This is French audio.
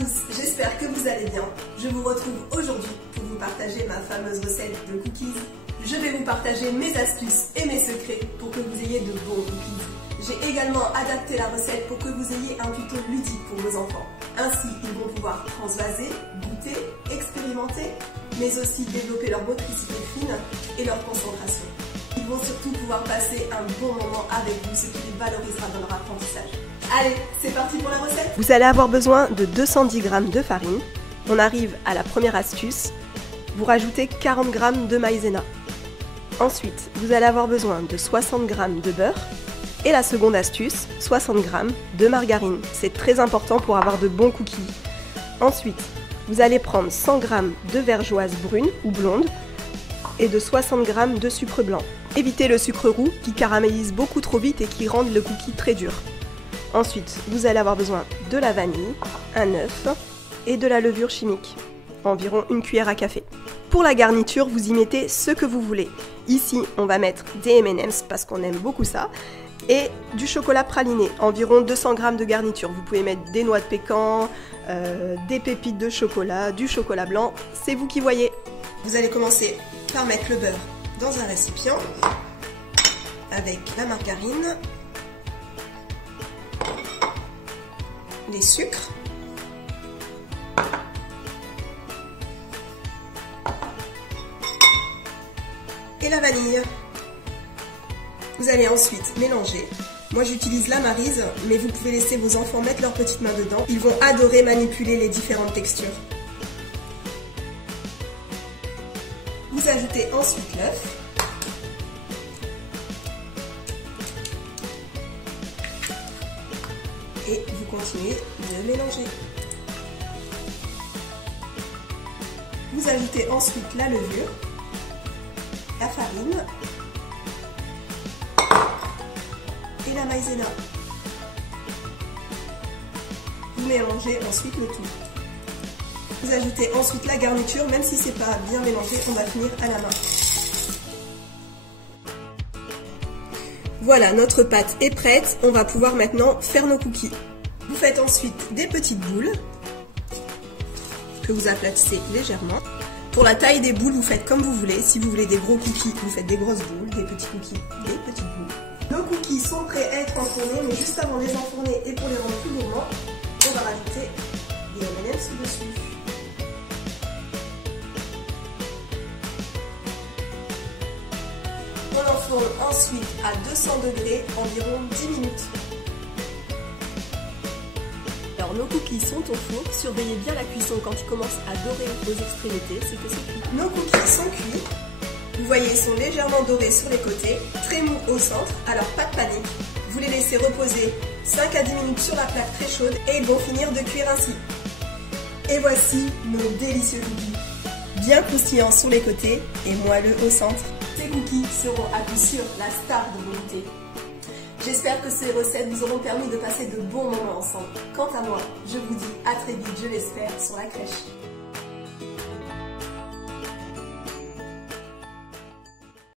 tous, j'espère que vous allez bien. Je vous retrouve aujourd'hui pour vous partager ma fameuse recette de cookies. Je vais vous partager mes astuces et mes secrets pour que vous ayez de bons cookies. J'ai également adapté la recette pour que vous ayez un tuto ludique pour vos enfants. Ainsi, ils vont pouvoir transvaser, goûter, expérimenter, mais aussi développer leur motricité fine et leur concentration. Ils vont surtout pouvoir passer un bon moment avec vous, ce qui les valorisera dans leur apprentissage. Allez, c'est parti pour la recette. Vous allez avoir besoin de 210 g de farine. On arrive à la première astuce. Vous rajoutez 40 g de maïzena. Ensuite, vous allez avoir besoin de 60 g de beurre. Et la seconde astuce, 60 g de margarine. C'est très important pour avoir de bons cookies. Ensuite, vous allez prendre 100 g de vergeoise brune ou blonde et de 60 g de sucre blanc. Évitez le sucre roux qui caramélise beaucoup trop vite et qui rend le cookie très dur. Ensuite, vous allez avoir besoin de la vanille, un œuf et de la levure chimique, environ une cuillère à café. Pour la garniture, vous y mettez ce que vous voulez. Ici, on va mettre des M&M's parce qu'on aime beaucoup ça, et du chocolat praliné, environ 200 g de garniture. Vous pouvez mettre des noix de pécan, des pépites de chocolat, du chocolat blanc, c'est vous qui voyez. Vous allez commencer par mettre le beurre dans un récipient avec la margarine, les sucres, et la vanille. Vous allez ensuite mélanger. Moi j'utilise la Maryse, mais vous pouvez laisser vos enfants mettre leurs petites mains dedans. Ils vont adorer manipuler les différentes textures. Vous ajoutez ensuite l'œuf. Et vous continuez de mélanger. Vous ajoutez ensuite la levure, la farine et la maïzena. Vous mélangez ensuite le tout. Vous ajoutez ensuite la garniture, même si c'est pas bien mélangé, on va finir à la main. Voilà, notre pâte est prête, on va pouvoir maintenant faire nos cookies. Vous faites ensuite des petites boules que vous aplatissez légèrement. Pour la taille des boules, vous faites comme vous voulez. Si vous voulez des gros cookies, vous faites des grosses boules, des petits cookies, des petites boules. Nos cookies sont prêts à être enfournés, mais juste avant de les enfourner et pour les rendre plus gourmands, on va rajouter des M&M's dessus. On enfourne ensuite à 200 degrés environ 10 minutes. Alors nos cookies sont au four, surveillez bien la cuisson quand ils commencent à dorer aux extrémités, c'est que c'est cuit. Nos cookies sont cuits, vous voyez ils sont légèrement dorés sur les côtés, très mous au centre, alors pas de panique. Vous les laissez reposer 5 à 10 minutes sur la plaque très chaude et ils vont finir de cuire ainsi. Et voici nos délicieux cookies, bien croustillants sur les côtés et moelleux au centre. Ces cookies seront à coup sûr la star de vos goûters. J'espère que ces recettes vous auront permis de passer de bons moments ensemble. Quant à moi, je vous dis à très vite, je l'espère, sur la crèche.